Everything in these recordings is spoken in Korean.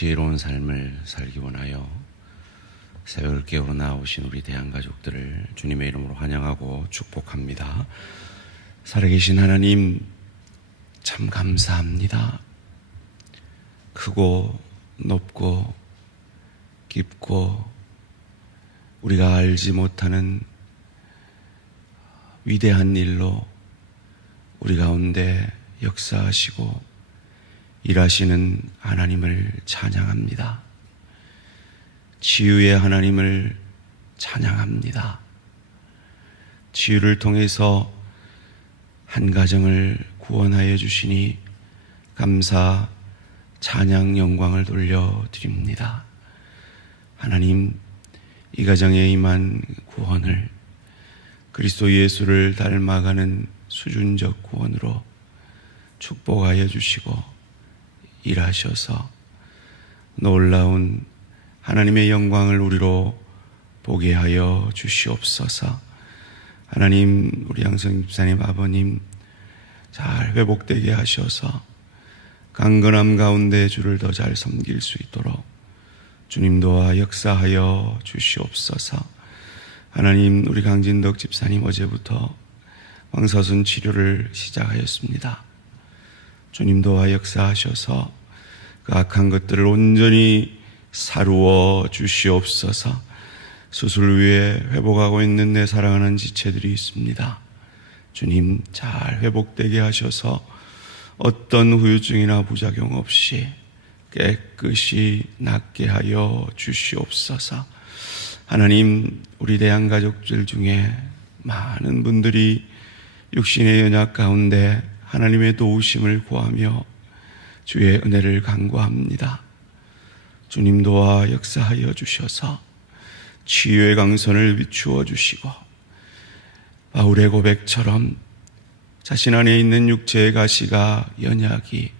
지혜로운 삶을 살기 원하여 새벽을 깨우러 나오신 우리 대한가족들을 주님의 이름으로 환영하고 축복합니다. 살아계신 하나님, 참 감사합니다. 크고 높고 깊고 우리가 알지 못하는 위대한 일로 우리 가운데 역사하시고 일하시는 하나님을 찬양합니다. 치유의 하나님을 찬양합니다. 치유를 통해서 한 가정을 구원하여 주시니 감사, 찬양, 영광을 돌려드립니다. 하나님, 이 가정에 임한 구원을 그리스도 예수를 닮아가는 수준적 구원으로 축복하여 주시고 일하셔서 놀라운 하나님의 영광을 우리로 보게 하여 주시옵소서. 하나님, 우리 양성 집사님 아버님 잘 회복되게 하셔서 강건함 가운데 주를 더 잘 섬길 수 있도록 주님 도와 역사하여 주시옵소서. 하나님, 우리 강진덕 집사님 어제부터 황사순 치료를 시작하였습니다. 주님 도와 역사하셔서 그 악한 것들을 온전히 사루어 주시옵소서. 수술 후에 회복하고 있는 내 사랑하는 지체들이 있습니다. 주님, 잘 회복되게 하셔서 어떤 후유증이나 부작용 없이 깨끗이 낫게 하여 주시옵소서. 하나님, 우리 대한가족들 중에 많은 분들이 육신의 연약 가운데 하나님의 도우심을 구하며 주의 은혜를 간구합니다. 주님 도와 역사하여 주셔서 치유의 강선을 비추어 주시고 바울의 고백처럼 자신 안에 있는 육체의 가시가 연약이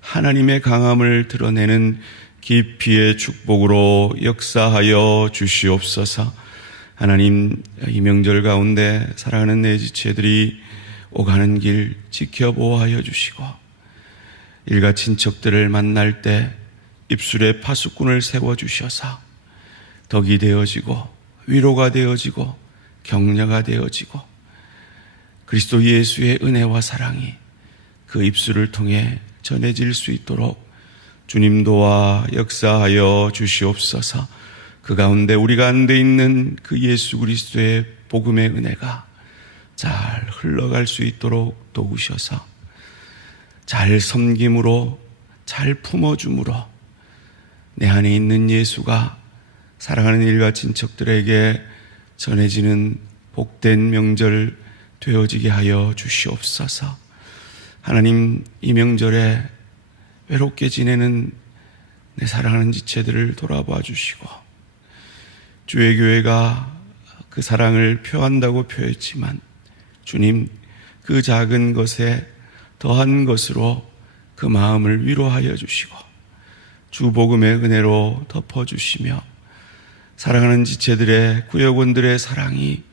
하나님의 강함을 드러내는 깊이의 축복으로 역사하여 주시옵소서. 하나님, 이 명절 가운데 사랑하는 내 지체들이 오가는 길 지켜보호하여 주시고 일가 친척들을 만날 때 입술에 파수꾼을 세워주셔서 덕이 되어지고 위로가 되어지고 격려가 되어지고 그리스도 예수의 은혜와 사랑이 그 입술을 통해 전해질 수 있도록 주님 도와 역사하여 주시옵소서. 그 가운데 우리가 안돼 있는 그 예수 그리스도의 복음의 은혜가 잘 흘러갈 수 있도록 도우셔서 잘 섬김으로 잘 품어줌으로 내 안에 있는 예수가 사랑하는 일가 친척들에게 전해지는 복된 명절 되어지게 하여 주시옵소서. 하나님, 이 명절에 외롭게 지내는 내 사랑하는 지체들을 돌아봐 주시고 주의 교회가 그 사랑을 표한다고 표했지만 주님, 그 작은 것에 더한 것으로 그 마음을 위로하여 주시고 주 복음의 은혜로 덮어주시며 사랑하는 지체들의 구역원들의 사랑이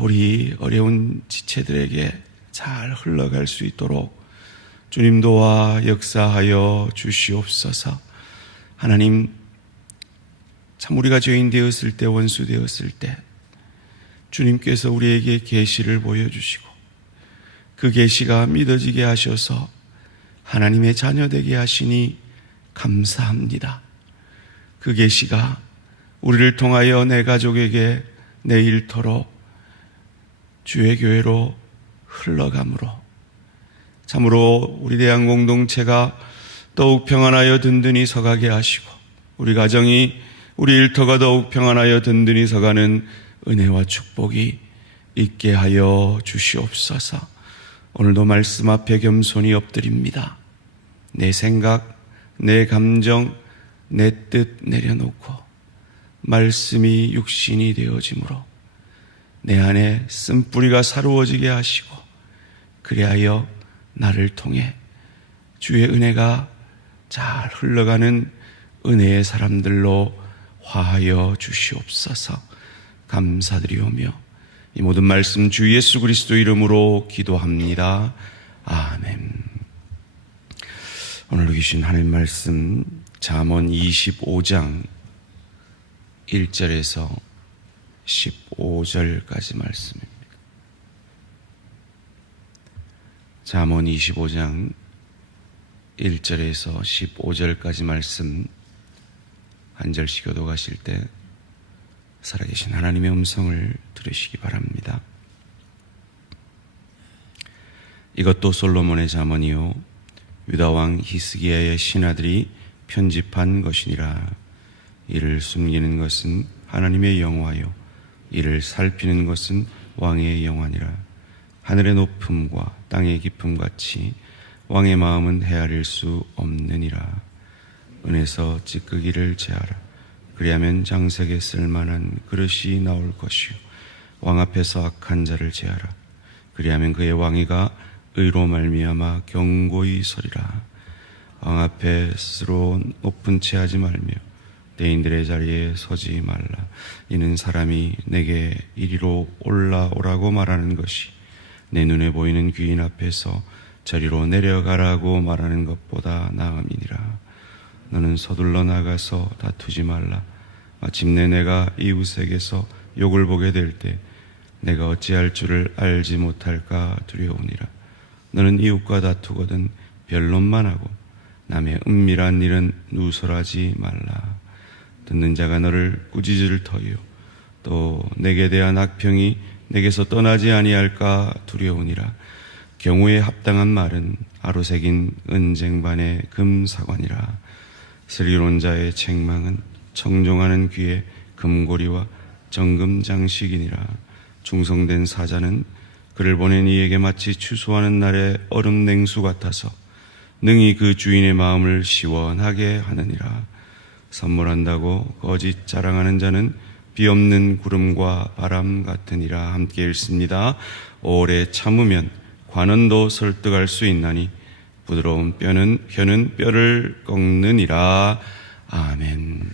우리 어려운 지체들에게 잘 흘러갈 수 있도록 주님 도와 역사하여 주시옵소서. 하나님, 참 우리가 죄인 되었을 때, 원수 되었을 때 주님께서 우리에게 계시를 보여주시고 그 계시가 믿어지게 하셔서 하나님의 자녀 되게 하시니 감사합니다. 그 계시가 우리를 통하여 내 가족에게 내 일터로 주의 교회로 흘러가므로 참으로 우리 대한 공동체가 더욱 평안하여 든든히 서가게 하시고 우리 가정이 우리 일터가 더욱 평안하여 든든히 서가는 은혜와 축복이 있게 하여 주시옵소서. 오늘도 말씀 앞에 겸손히 엎드립니다. 내 생각, 내 감정, 내 뜻 내려놓고 말씀이 육신이 되어지므로 내 안에 쓴뿌리가 사루어지게 하시고 그리하여 나를 통해 주의 은혜가 잘 흘러가는 은혜의 사람들로 화하여 주시옵소서. 감사드리오며 이 모든 말씀 주 예수 그리스도 이름으로 기도합니다. 아멘. 오늘 주신 하나님 말씀 잠언 25장 1절에서 15절까지 말씀입니다. 잠언 25장 1절에서 15절까지 말씀 한 절씩 교독하실 때 살아계신 하나님의 음성을 들으시기 바랍니다. 이것도 솔로몬의 잠언이요 유다 왕 히스기야의 신하들이 편집한 것이니라. 이를 숨기는 것은 하나님의 영화요 이를 살피는 것은 왕의 영화니라. 하늘의 높음과 땅의 깊음 같이 왕의 마음은 헤아릴 수 없느니라. 은에서 찌끄기를 제하라. 그리하면 장색에 쓸만한 그릇이 나올 것이요 왕 앞에서 악한 자를 제하라. 그리하면 그의 왕위가 의로 말미암아 견고히 서리라. 왕 앞에 스스로 높은 채 하지 말며 대인들의 자리에 서지 말라. 이는 사람이 내게 이리로 올라오라고 말하는 것이 내 눈에 보이는 귀인 앞에서 저리로 내려가라고 말하는 것보다 나음이니라. 너는 서둘러 나가서 다투지 말라. 마침내 내가 이웃에게서 욕을 보게 될 때 내가 어찌할 줄을 알지 못할까 두려우니라. 너는 이웃과 다투거든 변론만 하고 남의 은밀한 일은 누설하지 말라. 듣는 자가 너를 꾸짖을 터이요 또 내게 대한 악평이 내게서 떠나지 아니할까 두려우니라. 경우에 합당한 말은 아로새긴 은쟁반의 금사관이라. 슬기로운 자의 책망은 청종하는 귀에 금고리와 정금장식이니라. 충성된 사자는 그를 보낸 이에게 마치 추수하는 날의 얼음 냉수 같아서 능히 그 주인의 마음을 시원하게 하느니라. 선물한다고 거짓 자랑하는 자는 비 없는 구름과 바람 같으니라. 함께 읽습니다. 오래 참으면 관원도 설득할 수 있나니 부드러운 혀는 뼈를 꺾느니라. 아멘.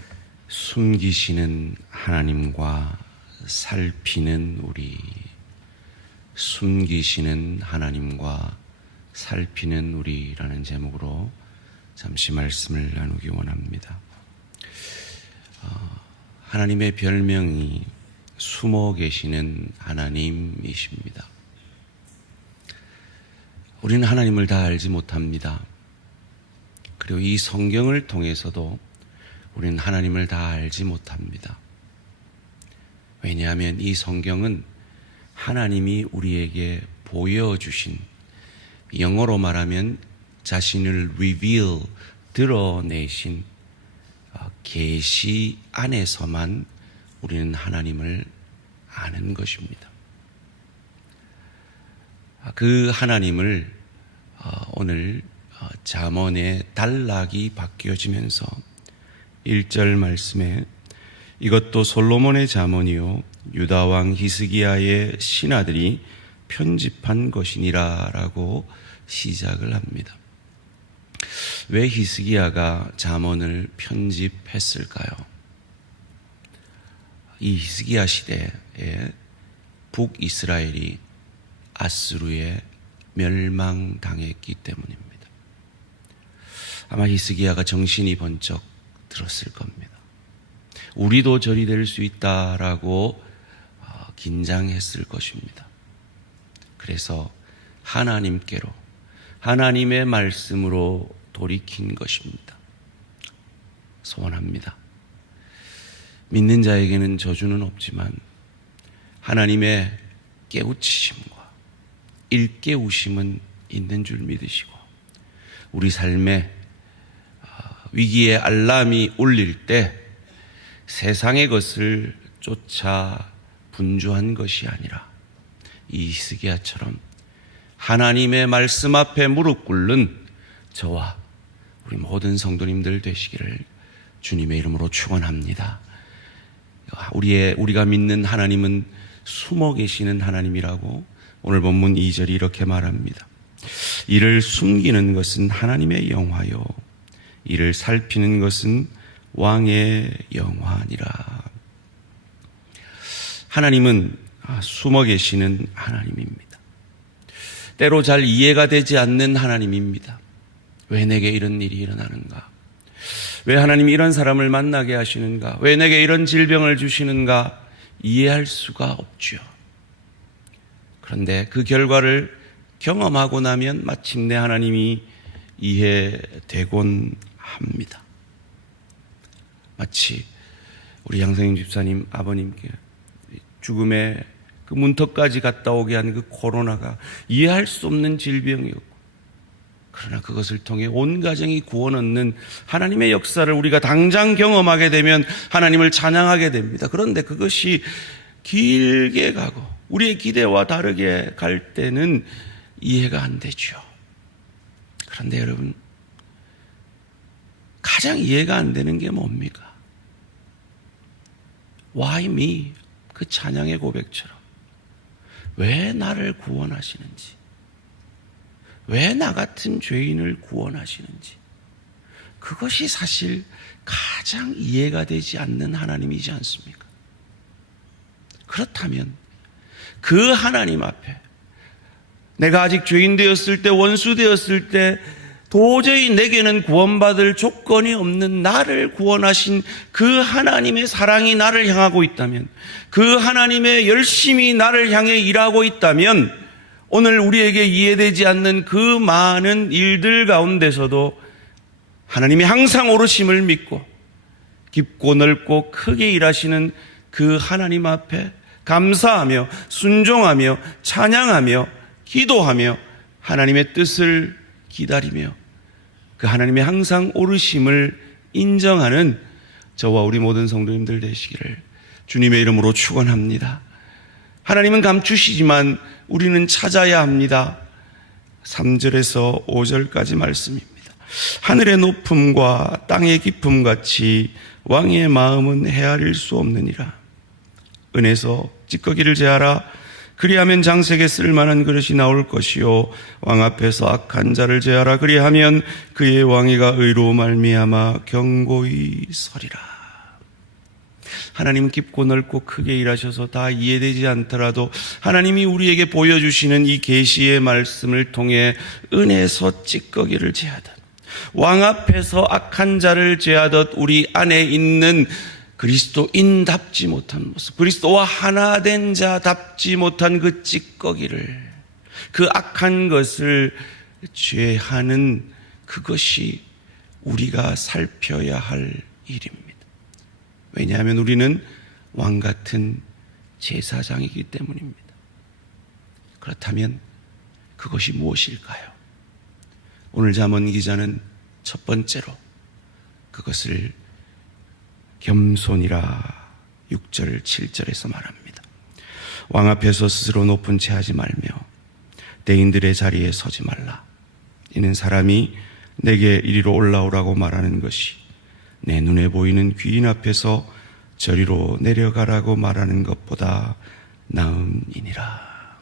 숨기시는 하나님과 살피는 우리. 숨기시는 하나님과 살피는 우리라는 제목으로 잠시 말씀을 나누기 원합니다. 하나님의 별명이 숨어 계시는 하나님이십니다. 우리는 하나님을 다 알지 못합니다. 그리고 이 성경을 통해서도 우리는 하나님을 다 알지 못합니다. 왜냐하면 이 성경은 하나님이 우리에게 보여주신, 영어로 말하면 자신을 reveal, 드러내신 계시 안에서만 우리는 하나님을 아는 것입니다. 그 하나님을 오늘 잠언의 단락이 바뀌어지면서 1절 말씀에 이것도 솔로몬의 잠언이요 유다 왕 히스기야의 신하들이 편집한 것이니라 라고 시작을 합니다. 왜 히스기야가 잠언을 편집했을까요? 이 히스기야 시대에 북이스라엘이 아수르에 멸망당했기 때문입니다. 아마 히스기야가 정신이 번쩍 들었을 겁니다. 우리도 저리 될 수 있다라고 긴장했을 것입니다. 그래서 하나님께로, 하나님의 말씀으로 돌이킨 것입니다. 소원합니다. 믿는 자에게는 저주는 없지만 하나님의 깨우치심과 일깨우심은 있는 줄 믿으시고 우리 삶에 위기의 알람이 울릴 때 세상의 것을 쫓아 분주한 것이 아니라 이 히스기야처럼 하나님의 말씀 앞에 무릎 꿇는 저와 우리 모든 성도님들 되시기를 주님의 이름으로 축원합니다. 우리가 믿는 하나님은 숨어 계시는 하나님이라고 오늘 본문 2절이 이렇게 말합니다. 이를 숨기는 것은 하나님의 영화요 이를 살피는 것은 왕의 영화니라. 하나님은 숨어 계시는 하나님입니다. 때로 잘 이해가 되지 않는 하나님입니다. 왜 내게 이런 일이 일어나는가? 왜 하나님이 이런 사람을 만나게 하시는가? 왜 내게 이런 질병을 주시는가? 이해할 수가 없죠. 그런데 그 결과를 경험하고 나면 마침내 하나님이 이해되곤 합니다. 마치 우리 양성인 집사님 아버님께 죽음의 그 문턱까지 갔다 오게 한 그 코로나가 이해할 수 없는 질병이었고, 그러나 그것을 통해 온 가정이 구원 얻는 하나님의 역사를 우리가 당장 경험하게 되면 하나님을 찬양하게 됩니다. 그런데 그것이 길게 가고 우리의 기대와 다르게 갈 때는 이해가 안 되죠. 그런데 여러분, 가장 이해가 안 되는 게 뭡니까? Why me? 그 찬양의 고백처럼 왜 나를 구원하시는지, 왜 나 같은 죄인을 구원하시는지, 그것이 사실 가장 이해가 되지 않는 하나님이지 않습니까? 그렇다면 그 하나님 앞에 내가 아직 죄인 되었을 때, 원수 되었을 때 도저히 내게는 구원받을 조건이 없는 나를 구원하신 그 하나님의 사랑이 나를 향하고 있다면, 그 하나님의 열심히 나를 향해 일하고 있다면, 오늘 우리에게 이해되지 않는 그 많은 일들 가운데서도 하나님이 항상 오르심을 믿고 깊고 넓고 크게 일하시는 그 하나님 앞에 감사하며 순종하며 찬양하며 기도하며 하나님의 뜻을 기다리며 그 하나님의 항상 오르심을 인정하는 저와 우리 모든 성도님들 되시기를 주님의 이름으로 축원합니다. 하나님은 감추시지만 우리는 찾아야 합니다. 3절에서 5절까지 말씀입니다. 하늘의 높음과 땅의 깊음 같이 왕의 마음은 헤아릴 수 없느니라. 은에서 찌꺼기를 제하라. 그리하면 장색에 쓸만한 그릇이 나올 것이요, 왕 앞에서 악한 자를 제하라. 그리하면 그의 왕위가 의로 말미암아 견고히 서리라. 하나님은 깊고 넓고 크게 일하셔서 다 이해되지 않더라도 하나님이 우리에게 보여주시는 이 계시의 말씀을 통해 은에서 찌꺼기를 제하듯, 왕 앞에서 악한 자를 제하듯 우리 안에 있는 그리스도인답지 못한 모습, 그리스도와 하나 된 자답지 못한 그 찌꺼기를, 그 악한 것을 제하는 그것이 우리가 살펴야 할 일입니다. 왜냐하면 우리는 왕 같은 제사장이기 때문입니다. 그렇다면 그것이 무엇일까요? 오늘 잠언 기자는 첫 번째로 그것을 겸손이라 6절 7절에서 말합니다. 왕 앞에서 스스로 높은 채 하지 말며 대인들의 자리에 서지 말라. 이는 사람이 내게 이리로 올라오라고 말하는 것이 내 눈에 보이는 귀인 앞에서 저리로 내려가라고 말하는 것보다 나음이니라.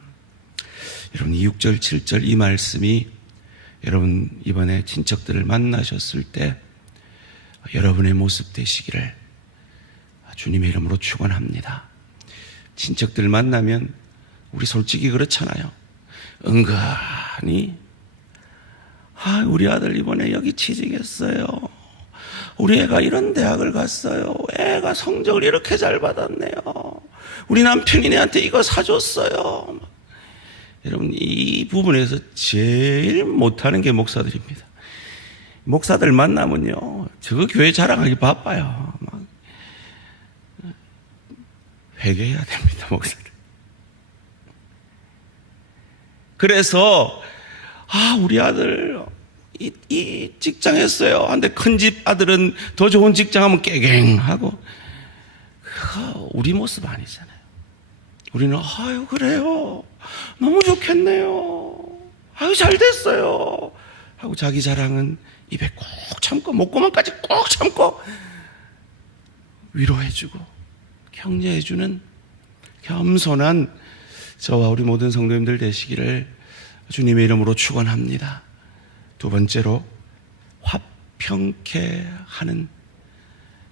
여러분, 이 6절 7절 이 말씀이 여러분 이번에 친척들을 만나셨을 때 여러분의 모습 되시기를 주님의 이름으로 축원합니다. 친척들 만나면 우리 솔직히 그렇잖아요. 은근히 우리 아들 이번에 여기 취직했어요. 우리 애가 이런 대학을 갔어요. 애가 성적을 이렇게 잘 받았네요. 우리 남편이 내한테 이거 사줬어요. 여러분, 이 부분에서 제일 못하는 게 목사들입니다. 목사들 만나면요, 저거 교회 자랑하기 바빠요. 막 회개해야 됩니다, 목사들. 그래서 우리 아들 이 직장 했어요. 근데 큰 집 아들은 더 좋은 직장 하면 깨갱하고, 그거 우리 모습 아니잖아요. 우리는 그래요, 너무 좋겠네요, 잘 됐어요 하고 자기 자랑은 입에 꼭 참고 목구멍까지 꼭 참고 위로해주고 격려해주는 겸손한 저와 우리 모든 성도님들 되시기를 주님의 이름으로 축원합니다. 두 번째로 화평케 하는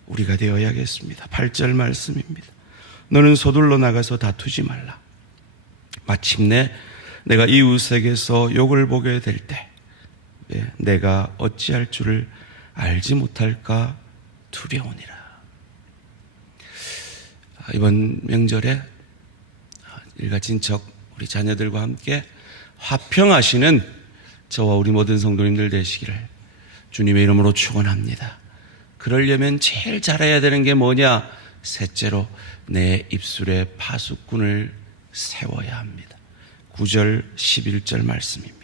우리가 되어야겠습니다. 8절 말씀입니다. 너는 서둘러 나가서 다투지 말라. 마침내 내가 이웃에게서 욕을 보게 될 때 내가 어찌할 줄을 알지 못할까 두려우니라. 이번 명절에 일가친척 우리 자녀들과 함께 화평하시는 저와 우리 모든 성도님들 되시기를 주님의 이름으로 축원합니다. 그러려면 제일 잘해야 되는 게 뭐냐? 셋째로 내 입술에 파수꾼을 세워야 합니다. 9절 11절 말씀입니다.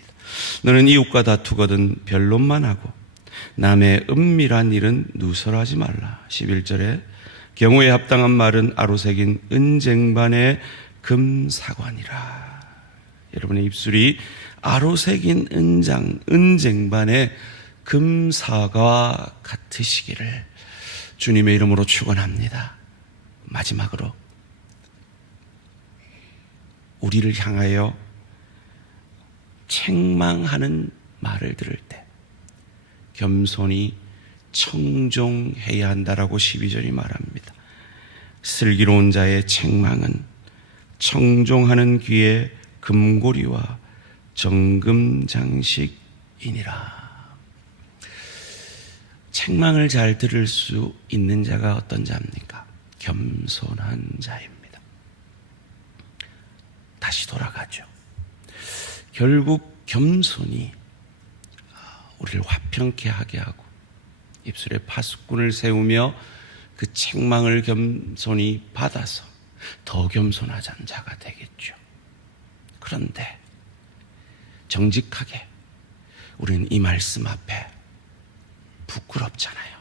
너는 이웃과 다투거든 변론만 하고 남의 은밀한 일은 누설하지 말라. 11절에 경우에 합당한 말은 아로새긴 은쟁반의 금사관이라. 여러분의 입술이 아로새긴 은쟁반의 금사과 같으시기를 주님의 이름으로 축원합니다. 마지막으로 우리를 향하여 책망하는 말을 들을 때 겸손히 청종해야 한다라고 12절이 말합니다. 슬기로운 자의 책망은 청종하는 귀에 금고리와 정금장식이니라. 책망을 잘 들을 수 있는 자가 어떤 자입니까? 겸손한 자입니다. 다시 돌아가죠. 결국 겸손이 우리를 화평케 하게 하고 입술에 파수꾼을 세우며 그 책망을 겸손히 받아서 더 겸손하자는 자가 되겠죠. 그런데 정직하게 우리는 이 말씀 앞에 부끄럽잖아요.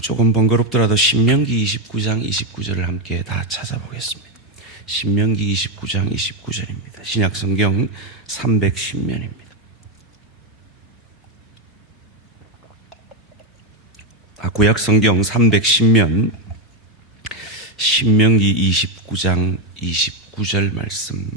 조금 번거롭더라도 신명기 29장 29절을 함께 다 찾아보겠습니다. 신명기 29장 29절입니다. 신약성경 310면입니다. 구약성경 310면 신명기 29장 29절 말씀.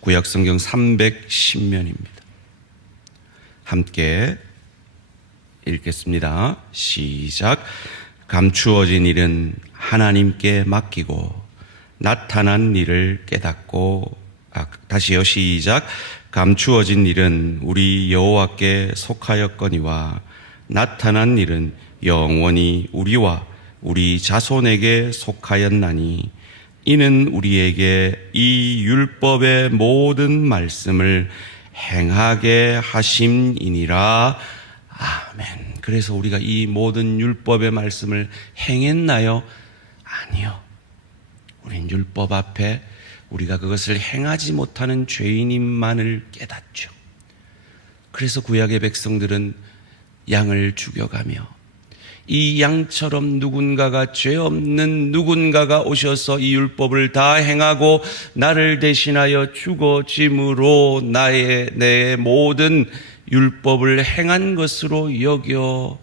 구약성경 310면입니다. 함께 읽겠습니다. 시작. 감추어진 일은 하나님께 맡기고 나타난 일을 깨닫고 다시요. 시작. 감추어진 일은 우리 여호와께 속하였거니와 나타난 일은 영원히 우리와 우리 자손에게 속하였나니 이는 우리에게 이 율법의 모든 말씀을 행하게 하심이니라. 아멘. 그래서 우리가 이 모든 율법의 말씀을 행했나요? 아니요. 우린 율법 앞에 우리가 그것을 행하지 못하는 죄인임만을 깨닫죠. 그래서 구약의 백성들은 양을 죽여가며 이 양처럼 누군가가 죄 없는 누군가가 오셔서 이 율법을 다 행하고 나를 대신하여 죽어짐으로 내 모든 율법을 행한 것으로 여겨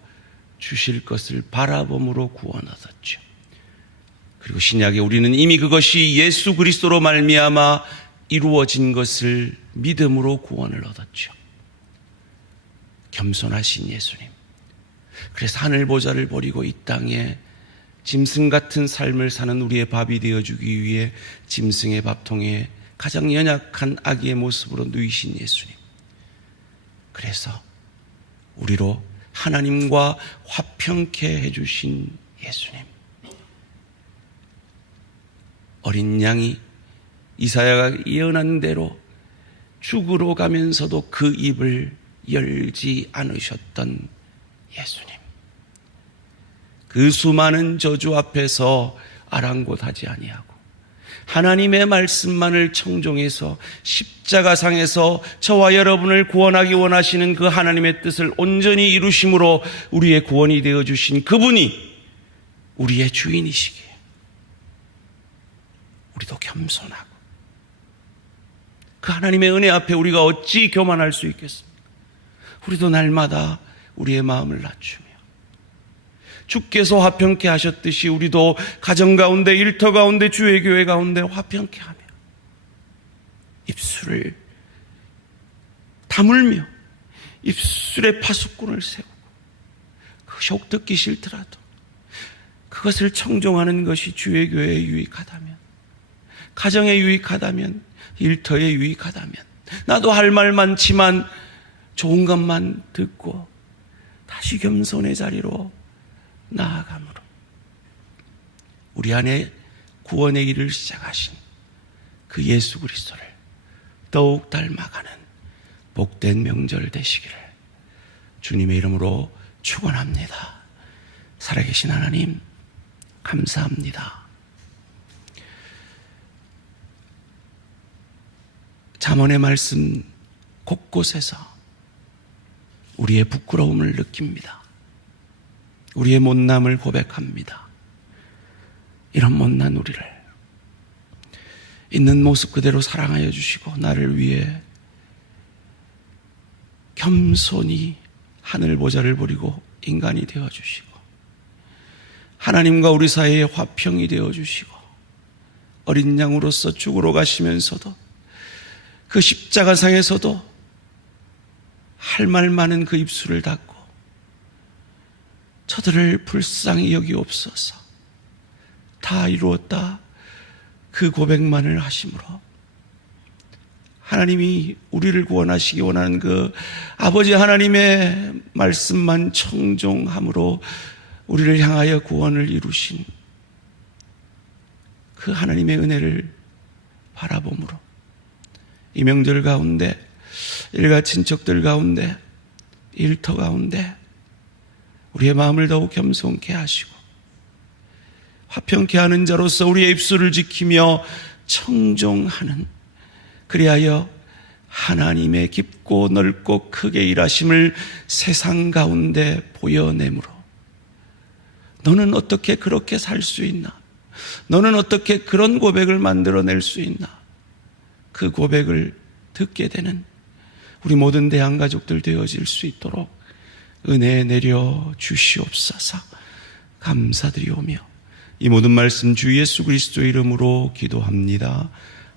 주실 것을 바라봄으로 구원 얻었죠. 그리고 신약에 우리는 이미 그것이 예수 그리스도로 말미암아 이루어진 것을 믿음으로 구원을 얻었죠. 겸손하신 예수님. 그래서 하늘 보좌를 버리고 이 땅에 짐승 같은 삶을 사는 우리의 밥이 되어주기 위해 짐승의 밥통에 가장 연약한 아기의 모습으로 누이신 예수님. 그래서 우리로 하나님과 화평케 해주신 예수님. 어린 양이 이사야가 예언한 대로 죽으러 가면서도 그 입을 열지 않으셨던 예수님. 그 수많은 저주 앞에서 아랑곳하지 아니하고 하나님의 말씀만을 청종해서 십자가상에서 저와 여러분을 구원하기 원하시는 그 하나님의 뜻을 온전히 이루심으로 우리의 구원이 되어주신 그분이 우리의 주인이시기에 우리도 겸손하고 그 하나님의 은혜 앞에 우리가 어찌 교만할 수 있겠습니까? 우리도 날마다 우리의 마음을 낮추며 주께서 화평케 하셨듯이 우리도 가정 가운데 일터 가운데 주의 교회 가운데 화평케 하며 입술을 다물며 입술에 파수꾼을 세우고 그것이 혹 듣기 싫더라도 그것을 청종하는 것이 주의 교회에 유익하다면, 가정에 유익하다면, 일터에 유익하다면, 나도 할 말 많지만 좋은 것만 듣고 다시 겸손의 자리로 나아감으로 우리 안에 구원의 길을 시작하신 그 예수 그리스도를 더욱 닮아가는 복된 명절 되시기를 주님의 이름으로 축원합니다. 살아계신 하나님 감사합니다. 잠언의 말씀 곳곳에서 우리의 부끄러움을 느낍니다. 우리의 못남을 고백합니다. 이런 못난 우리를 있는 모습 그대로 사랑하여 주시고 나를 위해 겸손히 하늘 보좌를 버리고 인간이 되어 주시고 하나님과 우리 사이의 화평이 되어 주시고 어린 양으로서 죽으러 가시면서도 그 십자가상에서도 할 말 많은 그 입술을 닫고 저들을 불쌍히 여기옵소서, 다 이루었다 그 고백만을 하심으로 하나님이 우리를 구원하시기 원하는 그 아버지 하나님의 말씀만 청종함으로 우리를 향하여 구원을 이루신 그 하나님의 은혜를 바라봄으로 이 명절 가운데 일가 친척들 가운데 일터 가운데 우리의 마음을 더욱 겸손케 하시고 화평케 하는 자로서 우리의 입술을 지키며 청종하는, 그리하여 하나님의 깊고 넓고 크게 일하심을 세상 가운데 보여내므로 너는 어떻게 그렇게 살 수 있나? 너는 어떻게 그런 고백을 만들어낼 수 있나? 그 고백을 듣게 되는 우리 모든 대한가족들 되어질 수 있도록 은혜 내려 주시옵소서. 감사드리오며 이 모든 말씀 주 예수 그리스도 이름으로 기도합니다.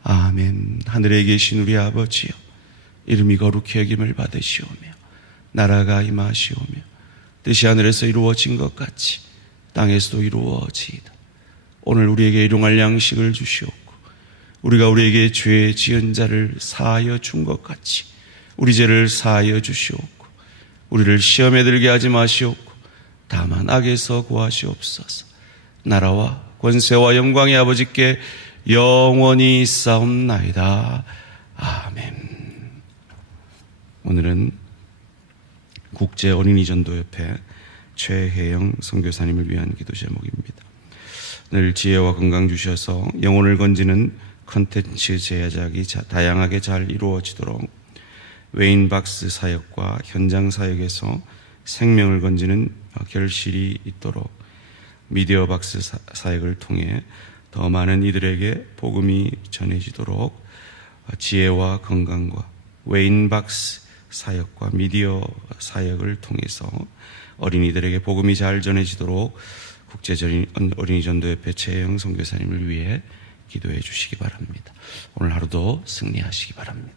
아멘. 하늘에 계신 우리 아버지여, 이름이 거룩히 여김을 받으시오며 나라가 임하시오며 뜻이 하늘에서 이루어진 것 같이 땅에서도 이루어지이다. 오늘 우리에게 일용할 양식을 주시옵고 우리가 우리에게 죄 지은 자를 사하여 준 것 같이 우리 죄를 사하여 주시옵고 우리를 시험에 들게 하지 마시옵고 다만 악에서 구하시옵소서. 나라와 권세와 영광의 아버지께 영원히 있사옵나이다. 아멘. 오늘은 국제 어린이 전도협회 최혜영 선교사님을 위한 기도 제목입니다. 늘 지혜와 건강 주셔서 영혼을 건지는 컨텐츠 제작이 다양하게 잘 이루어지도록 웨인박스 사역과 현장 사역에서 생명을 건지는 결실이 있도록 미디어 박스 사역을 통해 더 많은 이들에게 복음이 전해지도록 지혜와 건강과 웨인박스 사역과 미디어 사역을 통해서 어린이들에게 복음이 잘 전해지도록 국제 어린이 전도협회 최혜영 선교사님을 위해 기도해 주시기 바랍니다. 오늘 하루도 승리하시기 바랍니다.